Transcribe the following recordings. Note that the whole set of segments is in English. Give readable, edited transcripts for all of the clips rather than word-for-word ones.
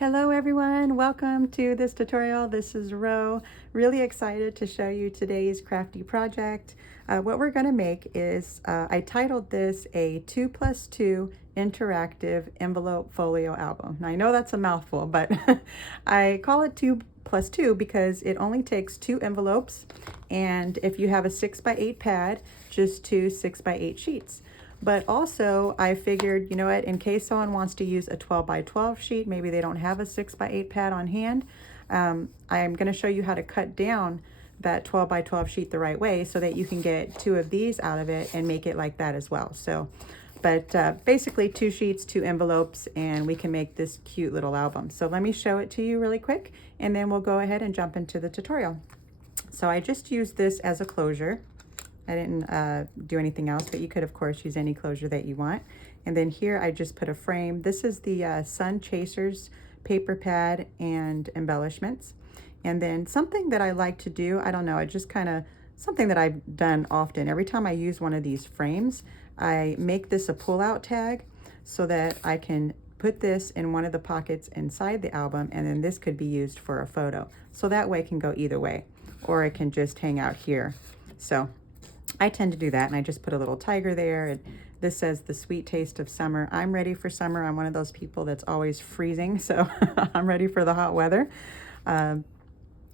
Hello everyone, welcome to this tutorial. This is Ro. Really excited to show you today's crafty project. What we're going to make is, I titled this a 2+2 interactive envelope folio album. Now I know that's a mouthful, but I call it 2+2 because it only takes 2 envelopes, and if you have a 6x8 pad, just 2 6x8 sheets. But also I figured, you know what, in case someone wants to use a 12x12 sheet, maybe they don't have a 6x8 pad on hand, I'm going to show you how to cut down that 12x12 sheet the right way so that you can get 2 of these out of it and make it like that as well. So, but basically 2 sheets, 2 envelopes, and we can make this cute little album. So let me show it to you really quick, and then we'll go ahead and jump into the tutorial. So I just used this as a closure. I didn't do anything else, but you could of course use any closure that you want. And then here I just put a frame. This is the Sun Chasers paper pad and embellishments. And then something that I like to do, I don't know, it just kind of something that I've done often. Every time I use one of these frames, I make this a pull-out tag so that I can put this in one of the pockets inside the album, and then this could be used for a photo. So that way it can go either way, or it can just hang out here. So I tend to do that, and I just put a little tiger there, and this says the sweet taste of summer. I'm ready for summer. I'm one of those people that's always freezing, so I'm ready for the hot weather.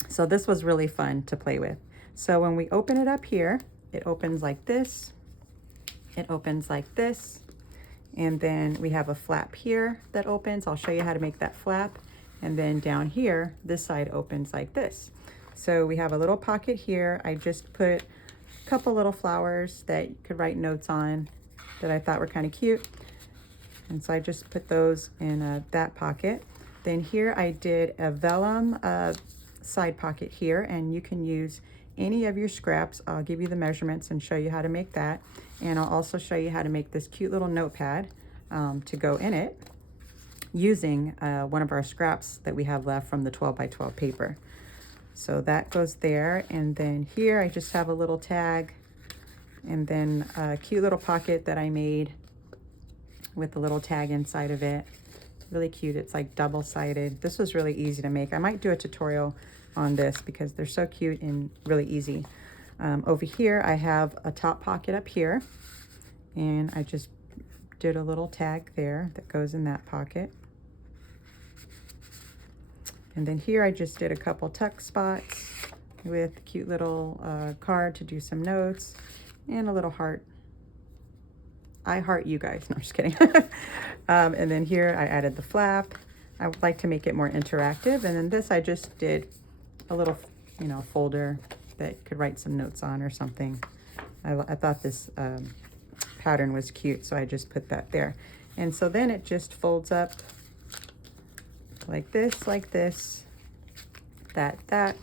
So this was really fun to play with. So when we open it up here, it opens like this, it opens like this, and then we have a flap here that opens. I'll show you how to make that flap. And then down here, this side opens like this. So we have a little pocket here. I just put couple little flowers that you could write notes on that I thought were kind of cute, and so I just put those in that pocket. Then here I did a vellum side pocket here, and you can use any of your scraps. I'll give you the measurements and show you how to make that, and I'll also show you how to make this cute little notepad to go in it using one of our scraps that we have left from the 12x12 paper. So that goes there, and then here I just have a little tag, and then a cute little pocket that I made with a little tag inside of it. Really cute. It's like double-sided. This was really easy to make. I might do a tutorial on this because they're so cute and really easy. Over here I have a top pocket up here, and I just did a little tag there that goes in that pocket. And then here I just did a couple tuck spots with a cute little card to do some notes, and a little heart. I heart you guys. No, I'm just kidding. And then here I added the flap. I would like to make it more interactive. And then this I just did a little, you know, folder that you could write some notes on or something. I thought this pattern was cute, so I just put that there. And so then it just folds up like this, that,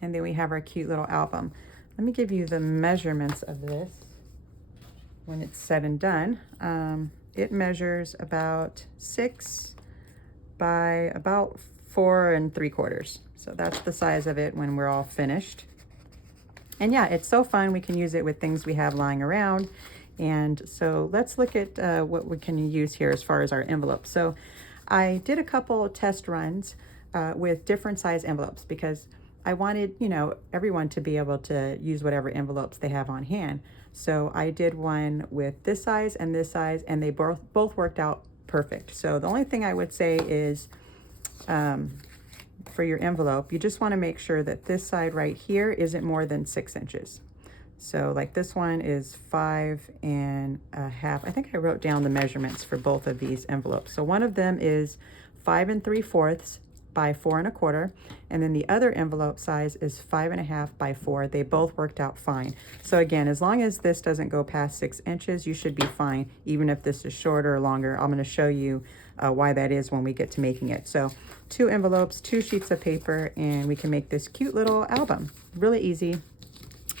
and then we have our cute little album. Let me give you the measurements of this when it's said and done. It measures about 6 by about 4 3/4. So that's the size of it when we're all finished. And yeah, it's so fun. We can use it with things we have lying around. And so let's look at what we can use here as far as our envelopes. So I did a couple of test runs with different size envelopes because I wanted, you know, everyone to be able to use whatever envelopes they have on hand. So I did one with this size, and they both worked out perfect. So the only thing I would say is for your envelope, you just want to make sure that this side right here isn't more than 6 inches. So like this one is 5.5. I think I wrote down the measurements for both of these envelopes. So one of them is 5 3/4 by 4 1/4, and then the other envelope size is 5.5 by 4. They both worked out fine. So again, as long as this doesn't go past 6 inches, you should be fine, even if this is shorter or longer. I'm going to show you why that is when we get to making it. So 2 envelopes, 2 sheets of paper, and we can make this cute little album. Really easy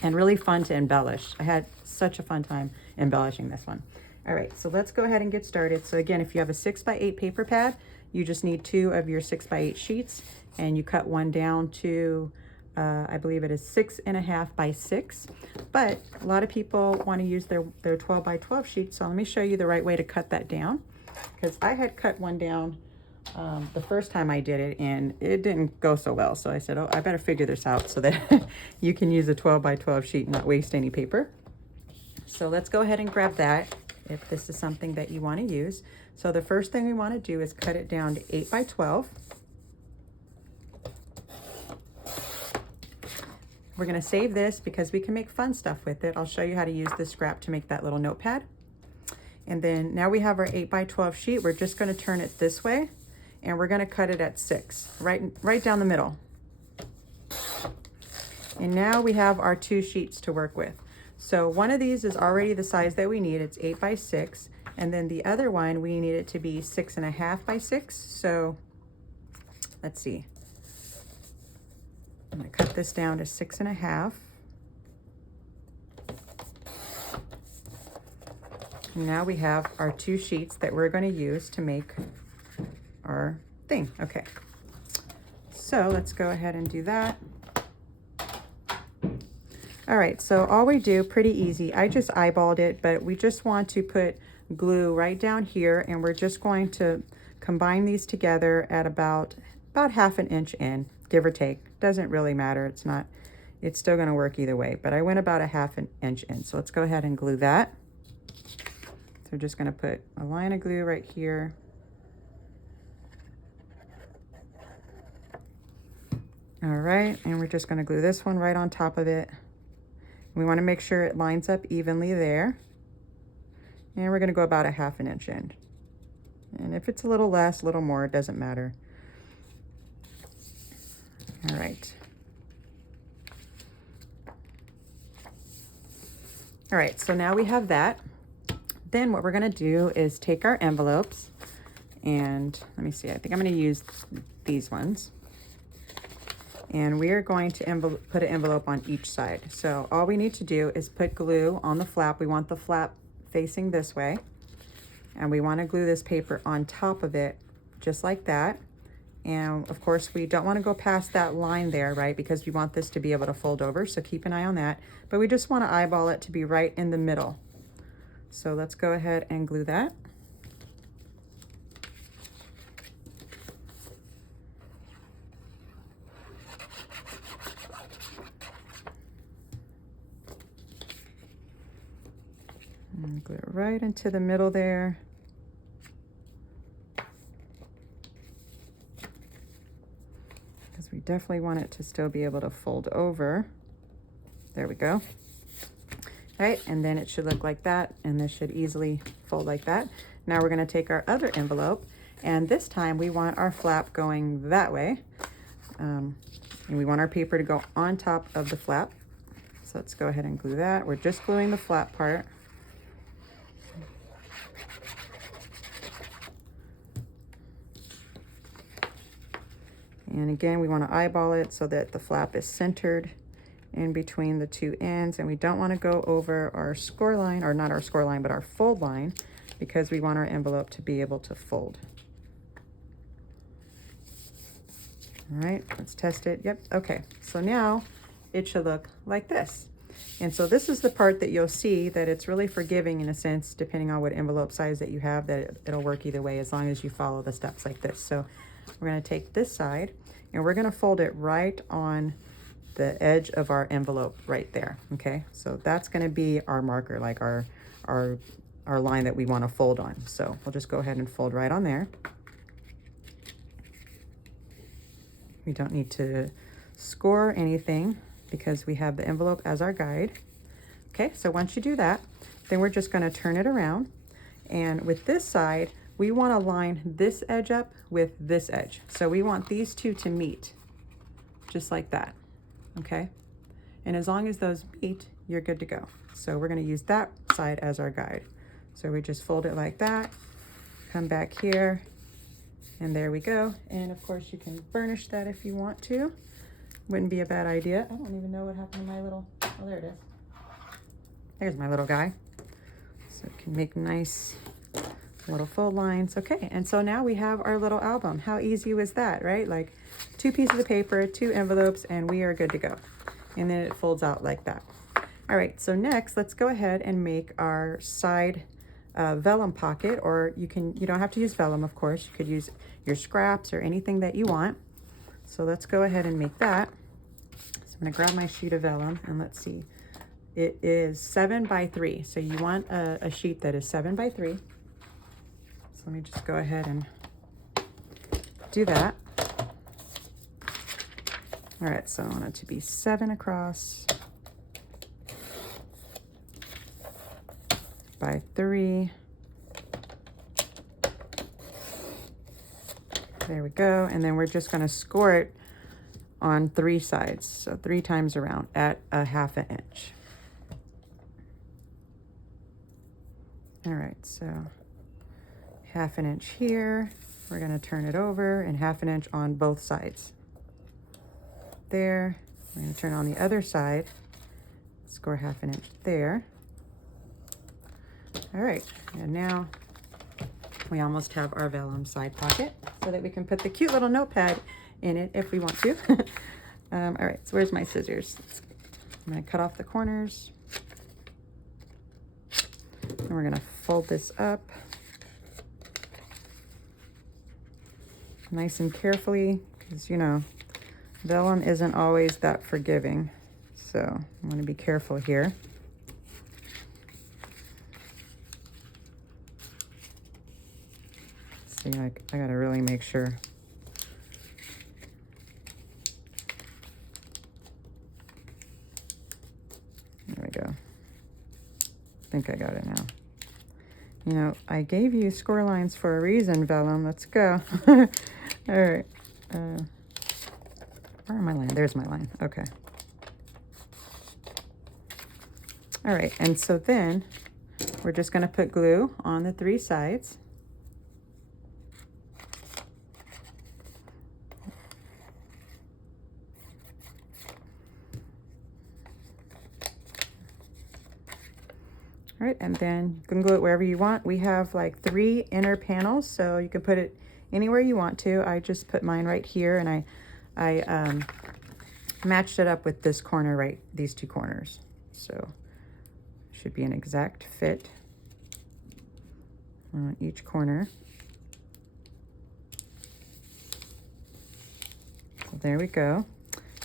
and really fun to embellish. I had such a fun time embellishing this one. All right, so let's go ahead and get started. So again, if you have a 6x8 paper pad, you just need 2 of your 6x8 sheets, and you cut one down to, I believe it is 6.5 by 6. But a lot of people want to use their 12x12 sheets, so let me show you the right way to cut that down, because I had cut one down the first time I did it, and it didn't go so well. So I said, oh, I better figure this out so that you can use a 12 by 12 sheet and not waste any paper. So let's go ahead and grab that if this is something that you want to use. So the first thing we want to do is cut it down to 8 by 12. We're going to save this because we can make fun stuff with it. I'll show you how to use this scrap to make that little notepad. And then now we have our 8 by 12 sheet. We're just going to turn it this way, and we're going to cut it at 6, right down the middle. And now we have our 2 sheets to work with. So one of these is already the size that we need. It's 8 by 6. And then the other one, we need it to be 6.5 by 6. So let's see. I'm going to cut this down to 6.5. And now we have our 2 sheets that we're going to use to make our thing. Okay. So let's go ahead and do that. All right, so all we do, pretty easy. I just eyeballed it, but we just want to put glue right down here, and we're just going to combine these together at about half an inch in, give or take. Doesn't really matter. It's still going to work either way, but I went about a half an inch in. So let's go ahead and glue that. So we're just going to put a line of glue right here. All right, and we're just going to glue this one right on top of it. We want to make sure it lines up evenly there. And we're going to go about a half an inch in. And if it's a little less, a little more, it doesn't matter. All right. All right, so now we have that. Then what we're going to do is take our envelopes, and let me see, I think I'm going to use these ones. And we are going to put an envelope on each side. So all we need to do is put glue on the flap. We want the flap facing this way. And we want to glue this paper on top of it, just like that. And of course, we don't want to go past that line there, right? Because we want this to be able to fold over. So keep an eye on that. But we just want to eyeball it to be right in the middle. So let's go ahead and glue that. And glue it right into the middle there. Because we definitely want it to still be able to fold over. There we go. All right, and then it should look like that, and this should easily fold like that. Now we're going to take our other envelope, and this time we want our flap going that way. And we want our paper to go on top of the flap. So let's go ahead and glue that. We're just gluing the flap part. And again, we want to eyeball it so that the flap is centered in between the 2 ends, and we don't want to go over our score line, or not our score line, but our fold line, because we want our envelope to be able to fold. All right, let's test it. Yep, okay. So now it should look like this. And so this is the part that you'll see that it's really forgiving in a sense, depending on what envelope size that you have, that it'll work either way as long as you follow the steps like this. So we're going to take this side, and we're going to fold it right on the edge of our envelope right there. Okay, so that's going to be our marker, like our line that we want to fold on. So we'll just go ahead and fold right on there. We don't need to score anything because we have the envelope as our guide. Okay, so once you do that, then we're just going to turn it around, and with this side we want to line this edge up with this edge. So we want these two to meet, just like that, okay? And as long as those meet, you're good to go. So we're gonna use that side as our guide. So we just fold it like that, come back here, and there we go. And of course you can burnish that if you want to. Wouldn't be a bad idea. I don't even know what happened to my little, oh, there it is. There's my little guy. So it can make nice little fold lines. Okay, and so now we have our little album. How easy was that, right? Like 2 pieces of paper, 2 envelopes, and we are good to go. And then it folds out like that. All right, so next let's go ahead and make our side vellum pocket, or you don't have to use vellum, of course. You could use your scraps or anything that you want. So let's go ahead and make that. So I'm gonna grab my sheet of vellum and let's see. It is 7 by 3. So you want a sheet that is 7 by 3. So let me just go ahead and do that. All right, so I want it to be 7 across by 3. There we go. And then we're just going to score it on 3 sides. So 3 times around at a 1/2 inch. All right, so 1/2 inch here. We're going to turn it over and 1/2 inch on both sides. There. We're going to turn on the other side. Score 1/2 inch there. All right, and now we almost have our vellum side pocket so that we can put the cute little notepad in it if we want to. All right, so where's my scissors? I'm going to cut off the corners. And we're going to fold this up nice and carefully, because you know, vellum isn't always that forgiving. So I'm going to be careful here. See, I got to really make sure. There we go. I think I got it now. You know, I gave you score lines for a reason, vellum. Let's go. All right. Where are my line? There's my line. Okay. All right, and so then we're just going to put glue on the 3 sides. All right, and then you can glue it wherever you want. We have like 3 inner panels, so you can put it anywhere you want to. I just put mine right here, and I matched it up with this corner, right, these 2 corners. So should be an exact fit on each corner. So there we go.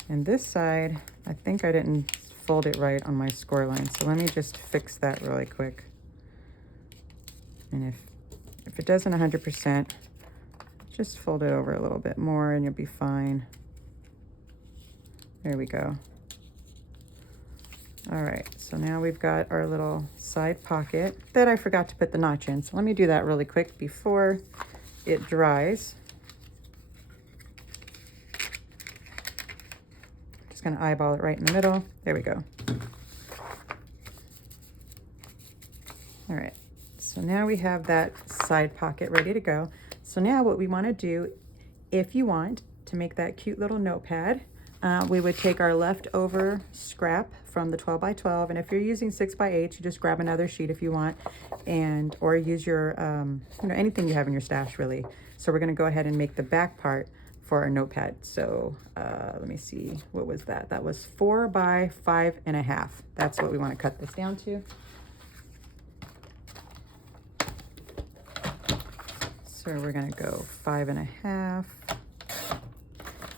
And this side, I think I didn't fold it right on my score line. So let me just fix that really quick. And if it doesn't 100%, just fold it over a little bit more and you'll be fine. There we go. All right, so now we've got our little side pocket that I forgot to put the notch in. So let me do that really quick before it dries. Just gonna eyeball it right in the middle. There we go. All right, so now we have that side pocket ready to go. So now what we wanna do, if you want to make that cute little notepad, we would take our leftover scrap from the 12 by 12, and if you're using 6 by 8, you just grab another sheet if you want, and or use your you know, anything you have in your stash really. So we're going to go ahead and make the back part for our notepad. So let me see, what was that? That was 4 by 5.5. That's what we want to cut this down to. So we're going to go 5.5.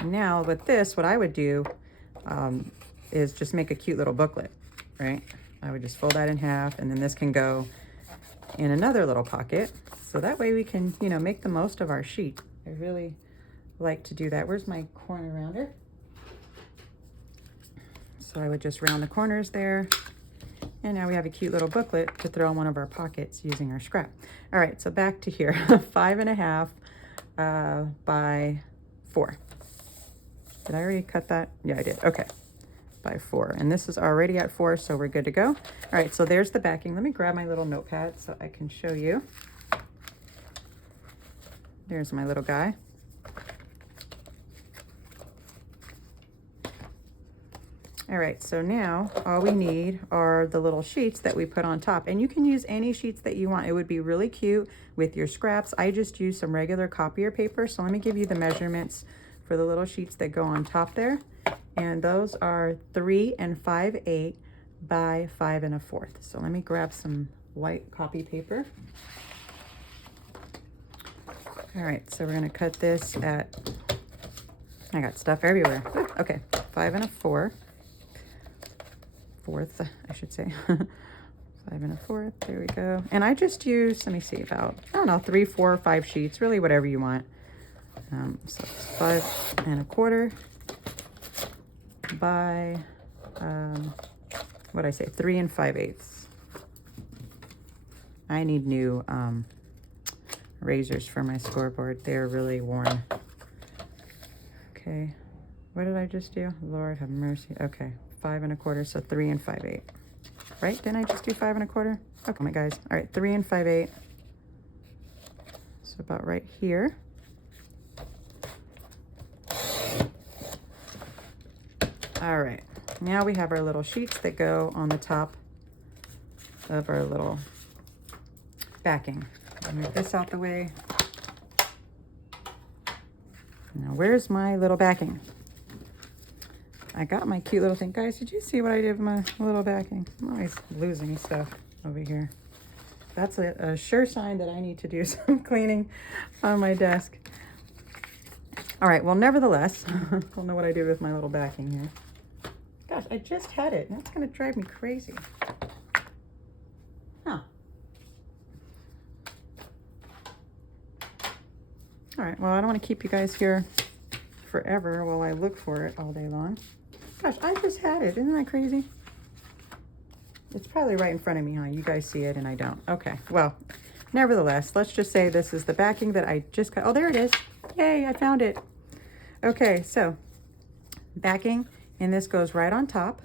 Now with this, what I would do is just make a cute little booklet, right? I would just fold that in half, and then this can go in another little pocket. So that way we can, you know, make the most of our sheet. I really like to do that. Where's my corner rounder? So I would just round the corners there. And now we have a cute little booklet to throw in one of our pockets using our scrap. All right, so back to here, 5.5 by 4. Did I already cut that? Yeah, I did. Okay, by 4. And this is already at 4, so we're good to go. All right, so there's the backing. Let me grab my little notepad so I can show you. There's my little guy. All right, so now all we need are the little sheets that we put on top. And you can use any sheets that you want. It would be really cute with your scraps. I just use some regular copier paper. So let me give you the measurements for the little sheets that go on top there. And those are 3 5/8 by 5 1/4. So let me grab some white copy paper. All right, so we're gonna cut this at, I got stuff everywhere. Ooh, okay, 5 1/4, I should say. 5 1/4, there we go. And I just use, let me see, about, I don't know, 3, 4, 5 sheets, really whatever you want. So it's 5 1/4 by, what'd I say, 3 5/8. I need new razors for my scoreboard. They're really worn. Okay, what did I just do? Lord have mercy. Okay, 5 1/4, so 3 5/8. Right? Didn't I just do 5 1/4? Okay, my guys. All right, 3 5/8. So about right here. All right, now we have our little sheets that go on the top of our little backing. I'll move this out the way. Now, where's my little backing? I got my cute little thing. Guys, did you see what I did with my little backing? I'm always losing stuff over here. That's a sure sign that I need to do some cleaning on my desk. All right, well, nevertheless, I don't know what I did with my little backing here. Gosh, I just had it. That's going to drive me crazy. Huh. All right, well, I don't want to keep you guys here forever while I look for it all day long. Gosh, I just had it. Isn't that crazy? It's probably right in front of me, huh? You guys see it and I don't. Okay, well, nevertheless, let's just say this is the backing that I just got. Oh, there it is. Yay, I found it. Okay, so backing, and this goes right on top.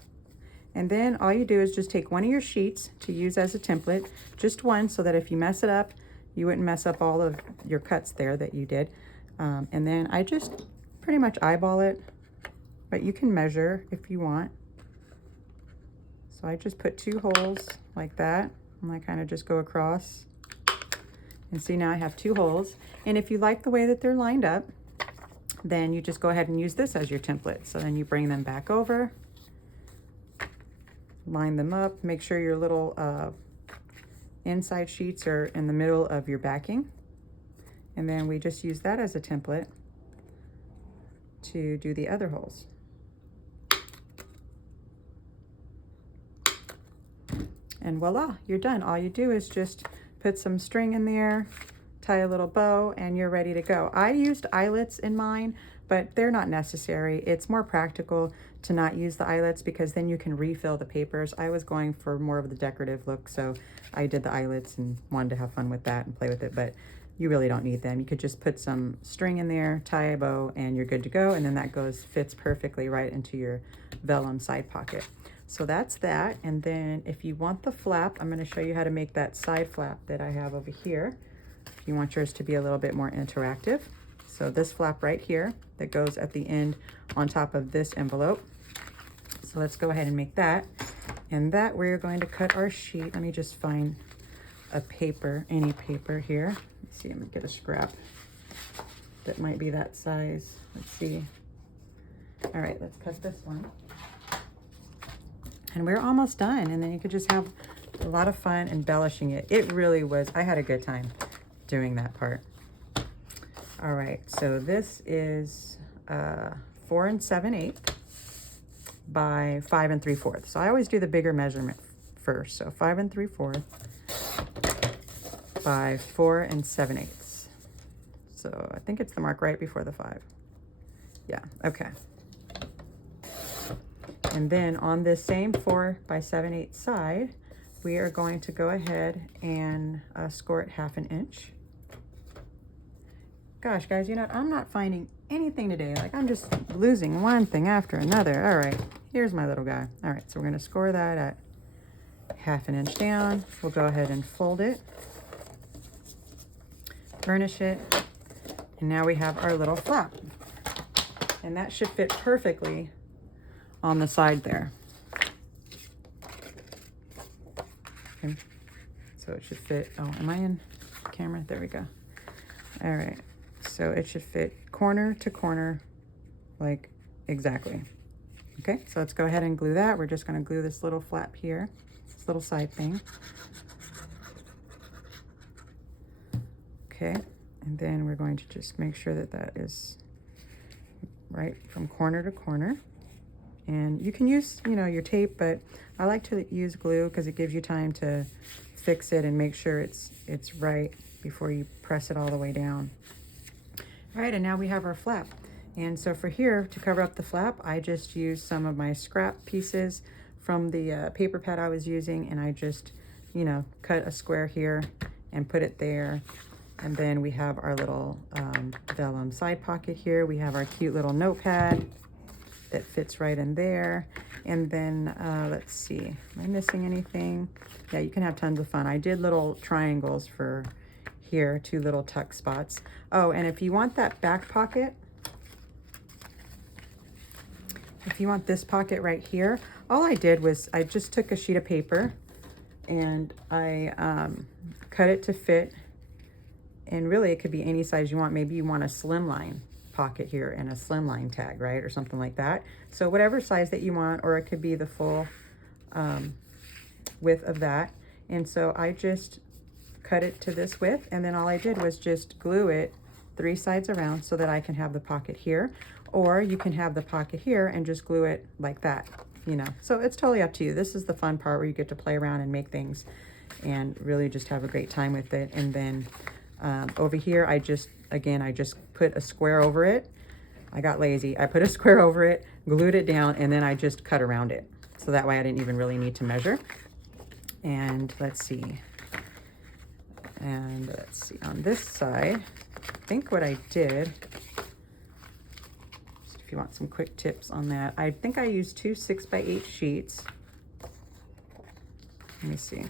And then all you do is just take one of your sheets to use as a template, just one, so that if you mess it up, you wouldn't mess up all of your cuts there that you did. And then I just pretty much eyeball it, but you can measure if you want. So I just put 2 holes like that, and I kind of just go across. And see, now I have 2 holes. And if you like the way that they're lined up, then you just go ahead and use this as your template. So then you bring them back over, line them up, make sure your little inside sheets are in the middle of your backing. And then we just use that as a template to do the other holes. And voila, you're done. All you do is just put some string in there, tie a little bow, and you're ready to go. I used eyelets in mine, but they're not necessary. It's more practical to not use the eyelets because then you can refill the papers. I was going for more of the decorative look, so I did the eyelets and wanted to have fun with that and play with it, but you really don't need them. You could just put some string in there, tie a bow, and you're good to go. And then that fits perfectly right into your vellum side pocket. So that's that. And then if you want the flap, I'm going to show you how to make that side flap that I have over here. If you want yours to be a little bit more interactive. So this flap right here that goes at the end on top of this envelope. So let's go ahead and make that. And that we're going to cut our sheet. Let me just find a paper, any paper here. Let's see, I'm gonna get a scrap that might be that size. Let's see. All right, let's cut this one. And we're almost done. And then you could just have a lot of fun embellishing it. It really was, I had a good time doing that part. All right, so this is 4 7/8 by 5 3/4. So I always do the bigger measurement first. So 5 3/4 by 4 7/8. So I think it's the mark right before the 5. Yeah, okay. And then on this same 4 by 7/8 side, we are going to go ahead and score it 1/2 inch. Gosh, guys, you know what? I'm not finding anything today. Like, I'm just losing one thing after another. All right, here's my little guy. All right, so we're gonna score that at 1/2 inch down. We'll go ahead and fold it, burnish it, and now we have our little flap. And that should fit perfectly on the side there. Okay, so it should fit, oh, am I in camera? There we go. All right, so it should fit corner to corner, like exactly. Okay, so let's go ahead and glue that. We're just gonna glue this little flap here, this little side thing. Okay, and then we're going to just make sure that that is right from corner to corner. And you can use, you know, your tape, but I like to use glue because it gives you time to fix it and make sure it's right before you press it all the way down. All right, and now we have our flap. And so for here, to cover up the flap, I just used some of my scrap pieces from the paper pad I was using, and I just, you know, cut a square here and put it there. And then we have our little vellum side pocket here. We have our cute little notepad that fits right in there. And then let's see, am I missing anything? Yeah, you can have tons of fun. I did little triangles for here, 2 little tuck spots. Oh, and if you want that back pocket, if you want this pocket right here, all I did was I just took a sheet of paper and I cut it to fit. And really it could be any size you want. Maybe you want a slimline pocket here and a slimline tag, right? Or something like that. So whatever size that you want, or it could be the full width of that. And so I just cut it to this width, and then all I did was just glue it 3 sides around so that I can have the pocket here. Or you can have the pocket here and just glue it like that, you know. So it's totally up to you. This is the fun part where you get to play around and make things and really just have a great time with it. And then over here, I just put a square over it. I got lazy. I put a square over it, glued it down, and then I just cut around it. So that way I didn't even really need to measure. And let's see. And let's see, on this side, I think what I did, just if you want some quick tips on that, I think I used 2 6x8 sheets. Let me see.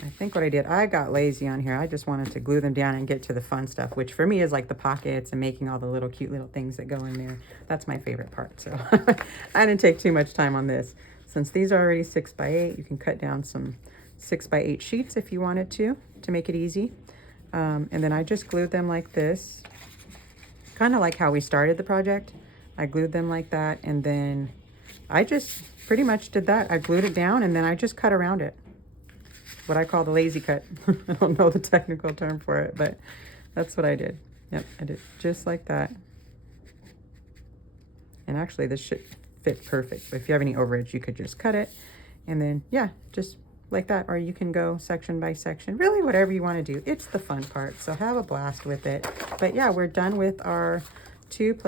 I think what I did, I got lazy on here. I just wanted to glue them down and get to the fun stuff, which for me is like the pockets and making all the little cute little things that go in there. That's my favorite part. So I didn't take too much time on this. Since these are already 6x8, you can cut down some 6x8 sheets if you wanted to make it easy. And then I just glued them like this, kind of like how we started the project. I glued them like that, and then I just pretty much did that. I glued it down, and then I just cut around it. What I call the lazy cut. I don't know the technical term for it, but that's what I did. Yep, I did just like that. And actually this should fit perfect. But if you have any overage, you could just cut it. And then, yeah, just like that. Or you can go section by section, really whatever you want to do. It's the fun part, so have a blast with it. But yeah, we're done with our 2+2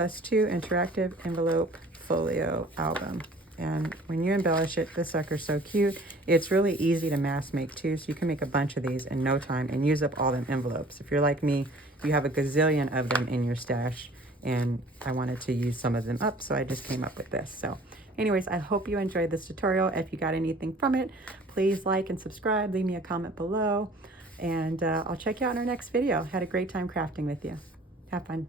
interactive envelope folio album. And when you embellish it, this sucker's so cute. It's really easy to mass make too, so you can make a bunch of these in no time and use up all them envelopes. If you're like me, you have a gazillion of them in your stash, and I wanted to use some of them up, so I just came up with this. So anyways, I hope you enjoyed this tutorial. If you got anything from it, please like and subscribe. Leave me a comment below, and I'll check you out in our next video. Had a great time crafting with you. Have fun.